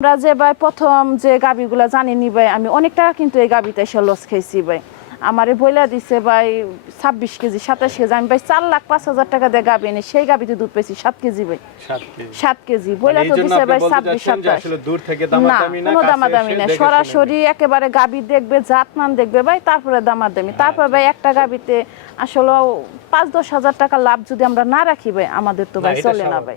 আমরা যে ভাই প্রথম যে গাবিগুলা জানিনি ভাই আমি অনেক টাকা কিন্তু এই গাবিতে এসে লস খেয়েছি ভাই। আমারে বইলা দিছে ভাই ছাব্বিশ কেজি সাতাশ কেজি। আমি ভাই চার লাখ পাঁচ হাজার টাকা দিয়ে গাবি এনে সেই গাবিতে দুধ পেয়েছি সাত কেজি ভাই। সাত কেজি। সাত বইলা মানে তো দিছে ভাই ছাব্বিশ সাতাশ। আসলে দূর থেকে না দামাদামি না কোনো দামাদামি না। সরাসরি একেবারে গাবি দেখবে জাতমান দেখবে ভাই তারপরে দামাদামি তারপর ভাই একটা গাবিতে আসলে পাঁচ দশ হাজার টাকা লাভ যদি আমরা না রাখি ভাই আমাদের তো ভাই চলে না ভাই।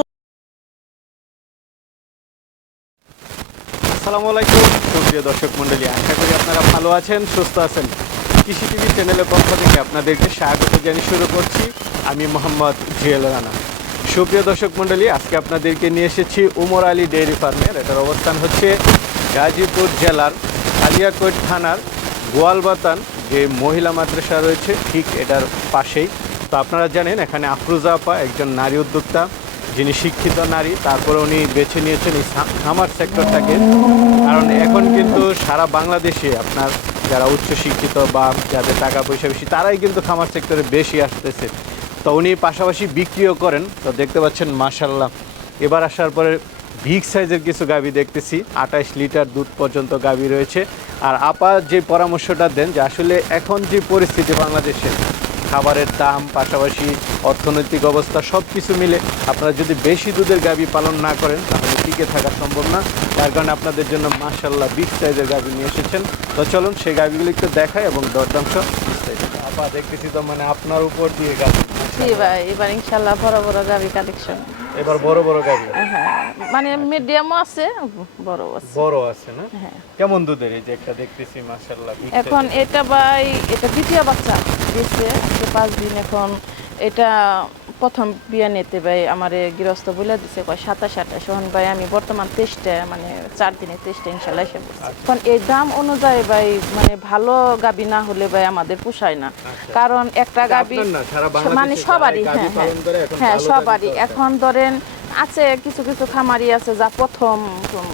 আসসালামু আলাইকুম। সুপ্রিয় দর্শক মণ্ডলী, আশা করি আপনারা ভালো আছেন, সুস্থ আছেন। কৃষি টিভি চ্যানেলের পক্ষ থেকে আপনাদেরকে স্বাগত জানিয়ে শুরু করছি। আমি মোহাম্মদ জিয়াল রানা সুপ্রিয় দর্শক মণ্ডলী, আজকে আপনাদেরকে নিয়ে এসেছি উমর আলী ডেয়ারি ফার্মের এটার অবস্থান হচ্ছে গাজীপুর জেলার কালিয়াকৈট থানার গোয়ালবাতান, যে মহিলা মাদ্রাসা রয়েছে, ঠিক এটার পাশেই। তো আপনারা জানেন, এখানে আফরুজা আপা একজন নারী উদ্যোক্তা। যিনি শিক্ষিত নারী, তারপরে উনি বেছে নিয়েছেন এই খামার সেক্টরটাকে কারণ এখন কিন্তু সারা বাংলাদেশে আপনার যারা উচ্চ শিক্ষিত বা যাদের টাকা পয়সা বেশি, তারাই কিন্তু খামার সেক্টরে বেশি আসতেছে। তো উনি পাশাপাশি বিক্রিও করেন। তো দেখতে পাচ্ছেন মাশাল্লাহ এবার আসার পরে বিগ সাইজের কিছু গাভি দেখতেছি। আঠাইশ লিটার দুধ পর্যন্ত গাভি রয়েছে। আর আপা যে পরামর্শটা দেন যে আসলে এখন যে পরিস্থিতি বাংলাদেশে খাবারের দাম, পাশাপাশি অর্থনৈতিক অবস্থা সব কিছু মিলে আপনারা যদি বেশি দুধের গাভী পালন না করেন, তাহলে টিকে থাকা সম্ভব না। তার কারণে আপনাদের জন্য মার্শাল্লাহ বিগ সাইজের গাভী নিয়ে এসেছেন। তো চলুন সেই গাভিগুলি একটু দেখায় এবং দরদাংশ বিস্তারিত। আপা, দেখতেছি তো মানে আপনার উপর দিয়ে গাভী। জি ভাই এবার ইনশাল্লাহ বড় বড় গাবি কালেকশন এবার বড় বড় গাবি হ্যাঁ মানে মিডিয়ামও আছে বড় আছে। বড় আছে না? হ্যাঁ। কেমন দুধের এই যে একটা দেখতেছি মাশাআল্লাহ এখন এটা ভাই এটা দ্বিতীয় বাচ্চা দিয়েছে পাঁচ দিন এখন এটা প্রথম বিয়া নিতে ভাই আমার গৃহস্থ বলে দিছে কয় সাতাশ আঠাশ। এখন ভাই আমি বর্তমান তেইশটা মানে চার দিনে তেইশটা ইনশাল্লাহ এসে পড়ছি। এখন এই দাম অনুযায়ী ভাই মানে ভালো গাবি না হলে ভাই আমাদের পোষায় না। কারণ একটা গাবি মানে সবারই হ্যাঁ হ্যাঁ হ্যাঁ সবারই। এখন ধরেন আছে কিছু কিছু খামারি আছে যা প্রথম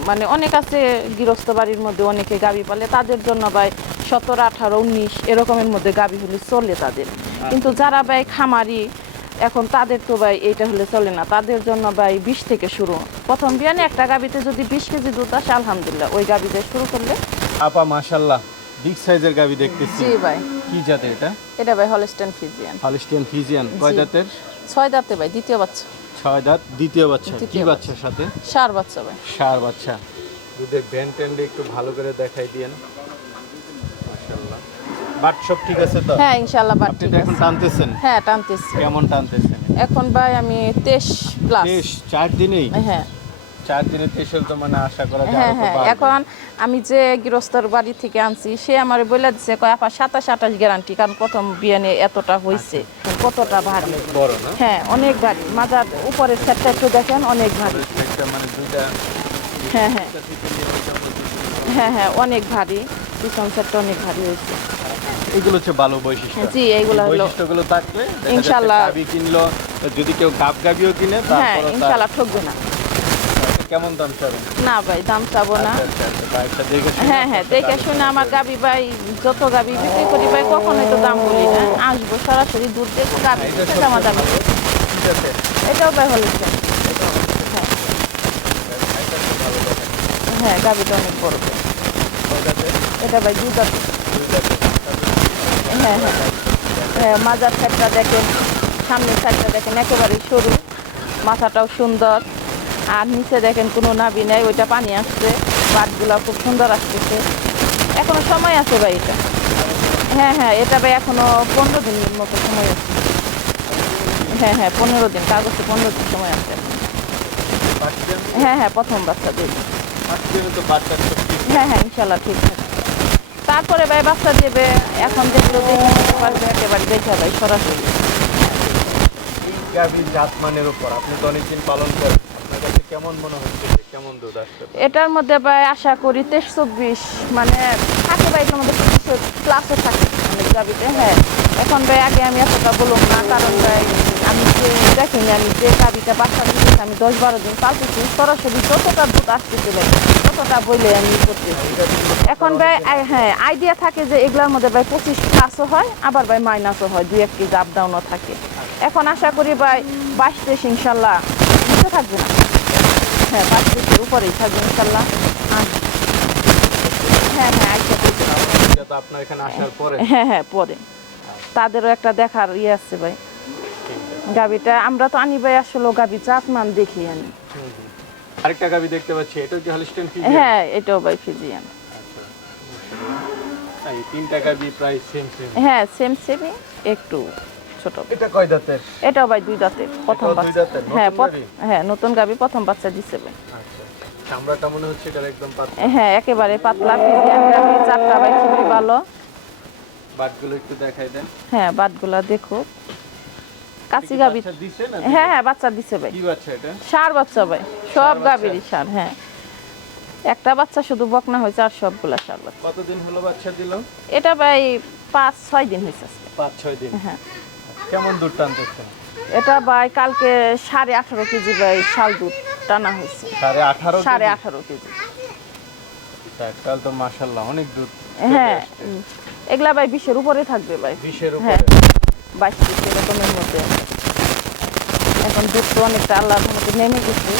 মানে অনেক আছে গৃহস্থ বাড়ির মধ্যে অনেকে গাবি পালে। তাদের জন্য ভাই সতেরো আঠারো উনিশ এরকমের মধ্যে গাবি হলে চলে তাদের। কিন্তু যারা ভাই খামারি এখন তাদের তো ভাই এইটা হলে চলে না। তাদের জন্য ভাই বিশ থেকে শুরু। প্রথম বিয়ানে একটা গাবিতে যদি বিশ কেজি দুধ আসে আলহামদুলিল্লাহ ওই গাবি দিয়ে শুরু করলে। আপা মাশাল্লাহ বিগ সাইজের গাভী দেখতেছি। জি ভাই। কি জাতের এটা? এটা ভাই হলস্টেন ফিজিয়ান হলিস্টিয়ান ফিজিয়ান কয়। দাঁতের? ছয় দাঁতে ভাই দ্বিতীয় বাচ্চা। ছয় দাঁত দ্বিতীয় বাচ্চা। কি বাচ্চার সাথে? সার বাচ্চা ভাই। সার বাচ্চা। দুধের ট্যান্ডে একটু ভালো করে দেখাই দিয়েন। বাট সব ঠিক আছে তো? হ্যাঁ ইনশাল্লাহ বাট ঠিক এখন আছে। টানতেছেন। হ্যাঁ টানতেছি। কেমন টানতেছেন? এখন ভাই আমি তেইশ প্লাস বেশ চার দিনেই? হ্যাঁ। চার দিনে তো মানে আশা করা যায় হ্যাঁ হ্যাঁ। এখন আমি যে গৃহস্থর বাড়ি থেকে আনছি সে আমার বলে দিছে কয় আপা সাতাশ আঠাশ গ্যারান্টি কারণ প্রথম বিয়ানে এতটা হয়েছে কতটা ভারী? বড় না? হ্যাঁ অনেক ভারী। মাজার উপরের সেটটা একটু দেখেন অনেক ভারী। মানে দুইটা হ্যাঁ হ্যাঁ। হ্যাঁ হ্যাঁ অনেক ভারী। পিছন সেটটা অনেক ভারী হয়েছে এগুলো হচ্ছে ভালো বৈশিষ্ট্য। জি এইগুলো এই হলো বৈশিষ্ট্যগুলো থাকলে ইনশাল্লাহ। গাভী কিনলো যদি কেউ গাব গাভিও কিনে হ্যাঁ তারপরে ইনশাল্লাহ ঠকবে না। কেমন দাম চাবেন না ভাই দাম চাবো না। আচ্ছা, আচ্ছা, আচ্ছা, কয়েকটা দেখে শুনে হ্যাঁ হ্যাঁ দেখে শুনে আমার গাবি ভাই যত গাবি বিক্রি করি ভাই কখনোই তো দাম বলি না। আসব সরাসরি দুধ দেখব গাবি এটা দিতে দামা দামি এটাও ভাই হলে হ্যাঁ হ্যাঁ গাবিটা অনেক বড়। এটা ভাই দুধ আছে হ্যাঁ হ্যাঁ। হ্যাঁ মাজার সাইডটা দেখেন সামনের সাইডটা দেখেন একেবারেই সরু। মাথাটাও সুন্দর। আর নিচে দেখেন কোনো নাবি নেই ওইটা পানি আসছে পাটগুলো খুব সুন্দর আসতেছে। এখনও সময় আছে ভাই এটা। হ্যাঁ হ্যাঁ এটা ভাই এখনও পনেরো দিনের মতো সময় আছে। হ্যাঁ হ্যাঁ পনেরো দিন কাগজে পনেরো দিন সময় আছে। হ্যাঁ হ্যাঁ প্রথম বাচ্চা সত্যি হ্যাঁ হ্যাঁ ইনশাল্লাহ ঠিক আছে। তারপরে ভাই বাচ্চা দেবে এখন যেগুলো দেখে নিতে পারবে একেবারে দেখে ভাই সরাসরি। গাভীর জাতমানের উপর আপনি তো অনেকদিন পালন করেন আপনার কাছে কেমন মনে হচ্ছে যে কেমন দুধ আসতে এটার মধ্যে ভাই আশা করি তেইশ চব্বিশ মানে থাকে ভাই মধ্যে পঁচিশ থাকে অনেক গাবিতে হ্যাঁ। এখন ভাই আগে আমি এতটা বলুন না কারণ ভাই আমি যে দেখিনি আমি যে গাবিটা বাচ্চা দিতেছি আমি দশ বারো দিন পালতেছি সরাসরি যতটা দুধ আসতেছে ভাই ততটা বলে আমি করতেছি। এখন ভাই হ্যাঁ আইডিয়া থাকে যে এগুলোর মধ্যে ভাই পঁচিশ প্লাসও হয় আবার ভাই মাইনাসও হয় দুই এক কেজি আপ ডাউনও থাকে। এখন আশা করি ভাই বাইশ তেইশ ইনশাল্লাহ নিচে থাকবে না। হ্যাঁ পাঁচ কেজির উপরেই থাকবে ইনশাল্লাহ। হ্যাঁ হ্যাঁ দেখি। হ্যাঁ হ্যাঁ পরে। তাদেরও একটা দেখার ইয়ে আছে ভাই। গাবিটা আমরা তো আনি ভাই আসলে গাবি জাতমান দেখি আনি হুম, হুম। আরেকটা গাভী দেখতে পাচ্ছি এটা কি হলিস্টেন ফিজ হ্যাঁ এটাও ভাই ফিজিয়ান এই তিনটা গাভী প্রায় সেম সেম হ্যাঁ সেম সেমই একটু ছোট। এটা কয় দাঁতের? এটাও ভাই দুই দাঁতের প্রথম বাচ্চা। হ্যাঁ হ্যাঁ নতুন গাবি প্রথম বাচ্চা দিছে ভাই আচ্ছা চামড়াটা মনে হচ্ছে এটার একদম পাতলা। হ্যাঁ একেবারে পাতলা ফিজিয়ান গাবি চারটা ভাই খুবই ভালো। বাটগুলো একটু দেখাই দেন। হ্যাঁ বাটগুলা দেখো না হ্যাঁ হ্যাঁ বাচ্চা দিছে ভাই। সার বাচ্চা ভাই সব গাভীরই সার হ্যাঁ। একটা বাচ্চা শুধু বকনা হয়েছে আর সবগুলা সার বাচ্চা। কতদিন হলো বাচ্চা দিল? এটা ভাই পাঁচ ছয় দিন হয়েছে পাঁচ ছয় দিন। হ্যাঁ। কেমন দুধ টানতেছে? এটা ভাই কালকে সাড়ে আঠারো কেজি ভাই শাল দুধ টানা হয়েছে। সাড়ে আঠারো সাড়ে আঠারো কেজি। কাল তো মাসাল্লাহ অনেক দুধ হ্যাঁ এগুলা ভাই বিশের উপরে থাকবে ভাই। বিশের হ্যাঁ। উপরে। বাইশ এরকমের মধ্যে। এখন দুধ অনেকটা আল্লাহর মধ্যে নেমে গেছে।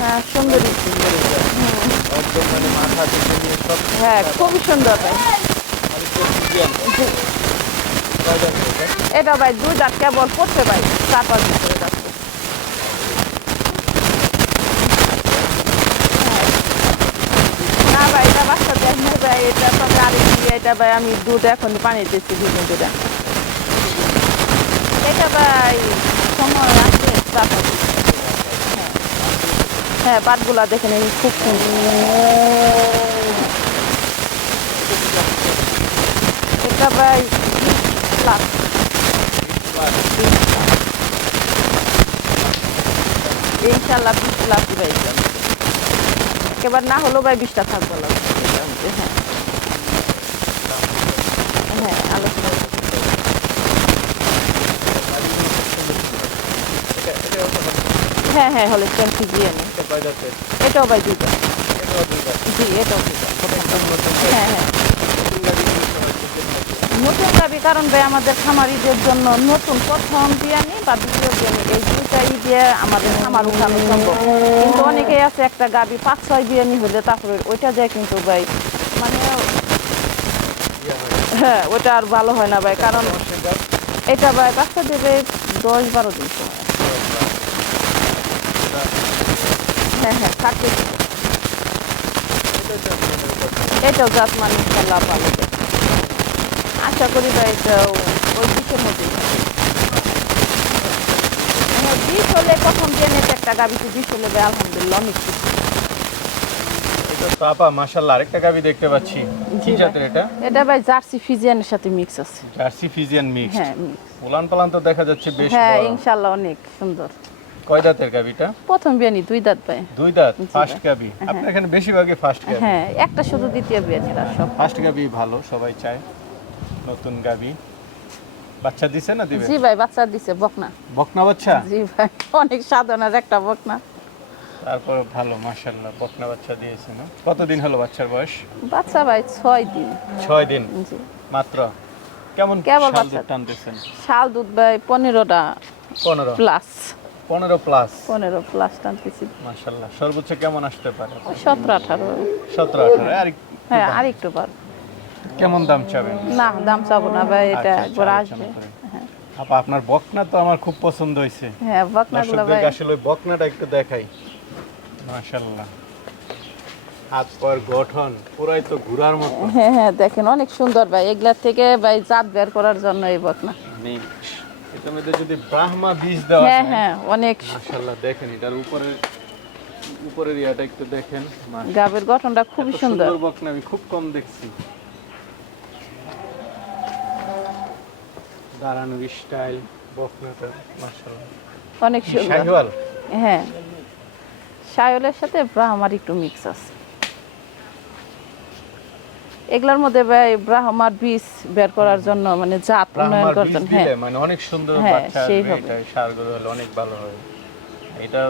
হ্যাঁ সুন্দরী। হ্যাঁ খুবই সুন্দর এটা? ভাই দুই দাঁত কেবল পড়ছে ভাই, চার পাঁচ বছরের করে যাচ্ছে না ভাই এটা বাচ্চা এটা দিয়ে এটা আমি দুধ এখন পানি দিচ্ছি দুদিন দুটা এটা ভাই, সময় আছে। হ্যাঁ। পাটগুলা দেখেন খুব এটা ইনশাল্লাহ বিশ ভাই একেবারে না হলেও ভাই বিশটা থাকব হ্যাঁ হ্যাঁ আলোচনা। হ্যাঁ হ্যাঁ হলে দাঁতের? এটাও ভাই দুইটা। জি এটাও নতুন হ্যাঁ হ্যাঁ নতুন দাবি কারণ ভাই আমাদের খামারিদের জন্য নতুন প্রথম বিয়ানি বা দ্বিতীয় বিয়ানি এই দুটাই দিয়ে আমাদের খামার উঠানো সম্ভব কিন্তু অনেকেই আছে একটা গাবি পাঁচ ছয় বিয়ানি হলে তারপরে ওইটা যায় কিন্তু ভাই হয়। ওটা আর ভালো হয় না ভাই, কারণ এটা ভাই বাচ্চা দেবে দশ বারো দিন হ্যাঁ হ্যাঁ থাকতে এটাও জাত মানে ইনশাল্লাহ ভালো আশা করি ভাই এটাও ওই দিকের মধ্যেই হ্যাঁ বিষ হলে প্রথম বিয়ানিতে একটা গাবিতে বিষ হলে আলহামদুলিল্লাহ অনেক এটা তো আপা মাশাআল্লাহ আরেকটা গাভী দেখতে পাচ্ছি। কি ভাই। জাতের এটা? এটা ভাই জার্সি ফিজিয়ানের সাথে মিক্স আছে। জার্সি ফিজিয়ান মিক্স হ্যাঁ mix। পালান তো দেখা যাচ্ছে বেশ হ্যাঁ। অনেক সুন্দর। কয় দাঁতের গাভীটা প্রথম বিয়ানি দুই দাঁত দুই দাঁত ফার্স্ট ভাই। আপনার এখানে বেশিরভাগই ফার্স্ট হ্যাঁ একটা শুধু দ্বিতীয় বিয়ানিরা সব। ফার্স্ট ভালো সবাই চায়। নতুন গাভী বাচ্চা দিছে না দিবে? জি ভাই বাচ্চা দিছে বকনা। বকনা বাচ্চা? জি ভাই অনেক সাধনার একটা বকনা। তারপর ভালো মাশাআল্লাহ বকনা বাচ্চা দিয়েছে না? কতদিন হলো বাচ্চার বয়স? বাচ্চা ভাই ছয় দিন। ছয় দিন? জি। মাত্র? কেমন কেবল বাচ্চা। টানতেছেন? শাল দুধ ভাই পনেরোটা পনেরো? প্লাস। পনেরো প্লাস? পনেরো প্লাস টানতেছি। মাশাআল্লাহ সর্বোচ্চ কেমন আসতে পারে? সতেরো আঠারো। সতেরো আঠারো আর হ্যাঁ আর একটু পার কেমন দাম চাবেন? না দাম চাবো না ভাই এটা আচ্ছা, আচ্ছা, একবার আসবে। হ্যাঁ। আপা আপনার বকনা তো আমার খুব পছন্দ হয়েছে। হ্যাঁ বকনাগুলো ভাই আসলে বকনাটা একটু দেখাই। মাশাআল্লাহ। হাত পর গঠন পুরাই তো ঘোরার মতো। হ্যাঁ হ্যাঁ দেখেন অনেক সুন্দর ভাই। এগুলার থেকে ভাই জাত বের করার জন্য এই বকনা এটার মধ্যে যদি ব্রাহ্মা বীজ দেওয়া হ্যাঁ হ্যাঁ অনেক। মাশাআল্লাহ দেখেন এটার উপরে উপরের ইয়াটা একটু দেখেন। গাবের গঠনটা খুবই সুন্দর। বকনা আমি খুব কম দেখছি। দাঁড়ানো স্টাইল বকনাটা মাশাআল্লাহ। অনেক সুন্দর। হ্যাঁ। সায়লের সাথে ব্রাহ্মার একটু মিক্স আছে। এগুলোর মধ্যে ব্রাহ্মার বীজ বের করার জন্য মানে জাত উন্নয়ন করার জন্য হ্যাঁ। মানে অনেক সুন্দর হ্যাঁ, বাচ্চা সেই হবে। সারগুলো হলে অনেক ভালো হবে এটা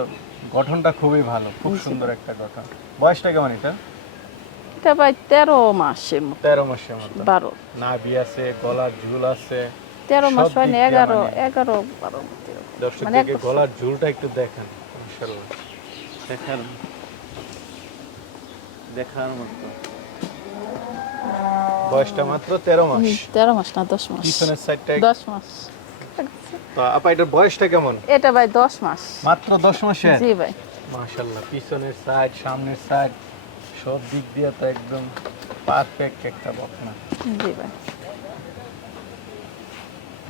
গঠনটা খুবই ভালো খুব সুন্দর একটা গঠন। বয়সটা কেমন এটা? এটা ভাই তেরো মাসের মতো। তেরো মাসের মতো। বারো। নাভি আছে গলার ঝুল আছে তেরো মাস হয় না এগারো মানে- এগারো বারো দর্শক মানে। গলার ঝুলটা একটু দেখেন মাশাআল্লাহ দেখেন দেখার মতো। বয়সটা মাত্র তেরো মাস। তেরো মাস না দশ মাস। পিছনের সাইডটা দশ মাস। তো আপা এটার বয়সটা কেমন? এটা ভাই দশ মাস। মাত্র দশ মাসের? জি ভাই। মাশাল্লাহ পিছনের সাইড সামনের সাইড সব দিক দিয়ে তো একদম পারফেক্ট একটা বকনা। জি ভাই।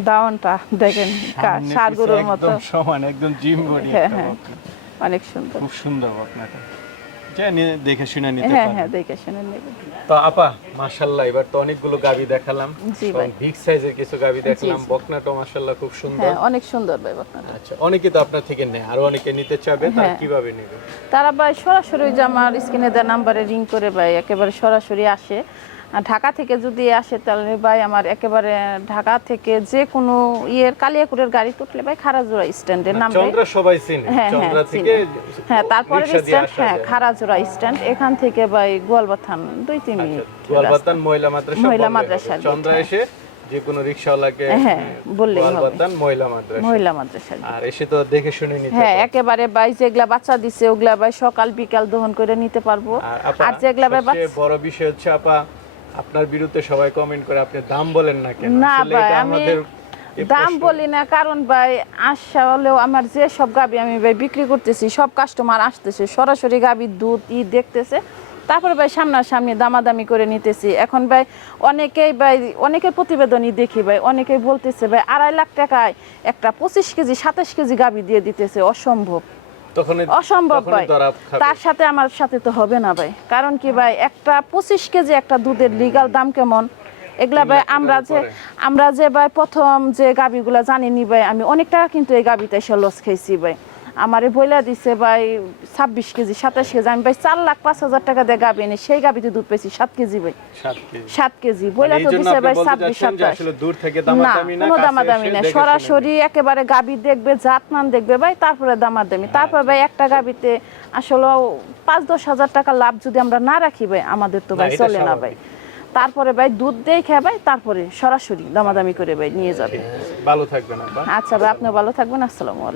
দাওয়ানটা দেখেন সার গরুর মতো। একদম সমান একদম জিম বডি হ্যাঁ, একটা হ্যাঁ। বকনা। অনেক সুন্দর। খুব সুন্দর বকনাটা যে দেখে শুনে নিতে হ্যাঁ হ্যাঁ দেখে শুনে নেবেন তো আপা মাশাল্লাহ এবার তো অনেকগুলো গাবি দেখালাম। জি ভাই। বিগ সাইজের কিছু গাবি দেখলাম। বকনাটা মাশাল্লাহ খুব সুন্দর। হ্যাঁ অনেক সুন্দর ভাই আপনারা আচ্ছা অনেকে তো আপনার থেকে নেয় আরও অনেকে নিতে চাবে তারা হ্যাঁ। কীভাবে নেবে? তারা ভাই সরাসরি যে আমার স্ক্রিনে দেওয়া নাম্বারে রিং করে ভাই একেবারে সরাসরি আসে। ঢাকা থেকে যদি আসে তাহলে ভাই আমার একেবারে ঢাকা থেকে যে কোনো ইয়ের কালিয়াকুরের গাড়ি তুটলে ভাই খারাজোড়া স্ট্যান্ডের নাম সবাই চিনে। হ্যাঁ হ্যাঁ হ্যাঁ তারপরে স্ট্যান্ড হ্যাঁ। খারাজোড়া স্ট্যান্ড এখান থেকে ভাই গোয়ালবাথান দুই তিন আচ্ছা, মিনিট মহিলা মাদ্রাসা মহিলা। গেট, চন্দ্রা হ্যাঁ। এসে যে কোনো হ্যাঁ, বললেই হবে। মহিলা মাদ্রাসা। মহিলা মাদ্রাসার আর এসে তো দেখে শুনে নিতে হ্যাঁ একেবারে ভাই যেগুলা বাচ্চা দিছে ওগুলা ভাই সকাল বিকাল দহন করে নিতে পারব। আর যেগুলা ভাই বড় বিষয় হচ্ছে আপা আপনার বিরুদ্ধে সবাই কমেন্ট করে আপনি দাম বলেন না কেন? না ভাই আমি দাম বলি না কারণ ভাই আশা হলেও আমার যে সব গাবি আমি ভাই বিক্রি করতেছি সব কাস্টমার আসতেছে সরাসরি গাবির দুধ ই দেখতেছে। তারপরে ভাই সামনাসামনি দামাদামি করে নিতেছি। এখন ভাই অনেকেই ভাই অনেকের প্রতিবেদনই দেখি ভাই অনেকেই বলতেছে ভাই আড়াই লাখ টাকায় একটা পঁচিশ কেজি সাতাশ কেজি গাবি দিয়ে দিতেছে অসম্ভব। অসম্ভব ভাই। তার সাথে আমার সাথে তো হবে না ভাই। কারণ কি ভাই একটা পঁচিশ কেজি একটা দুধের লিগাল দাম কেমন? এগুলা ভাই আমরা যে আমরা যে ভাই প্রথম যে গাবিগুলা জানিনি ভাই আমি অনেক টাকা কিন্তু এই গাবিতে এসে লস খাইছি ভাই। আমারে বইলা দিছে ভাই ছাব্বিশ কেজি সাতাশ কেজি। আমি ভাই চার লাখ পাঁচ হাজার টাকা দিয়ে গাবি এনে সেই গাবিতে দুধ পেয়েছি সাত কেজি ভাই। সাত কেজি। সাত বইলা মানে তো দিছে ভাই ছাব্বিশ সাতাশ। না কোনো দামাদামি না। সরাসরি একেবারে গাবি দেখবে জাতমান দেখবে ভাই তারপরে দামাদামি। তারপর ভাই একটা গাবিতে আসলে পাঁচ দশ হাজার টাকা লাভ যদি আমরা না রাখি ভাই আমাদের তো ভাই চলে না ভাই। তারপরে ভাই দুধ দিয়ে খেয়ে ভাই তারপরে সরাসরি দামাদামি করে ভাই নিয়ে যাবে। ভালো থাকবেন আচ্ছা ভাই আপনি ভালো থাকবেন। আসসালামু আলাইকুম।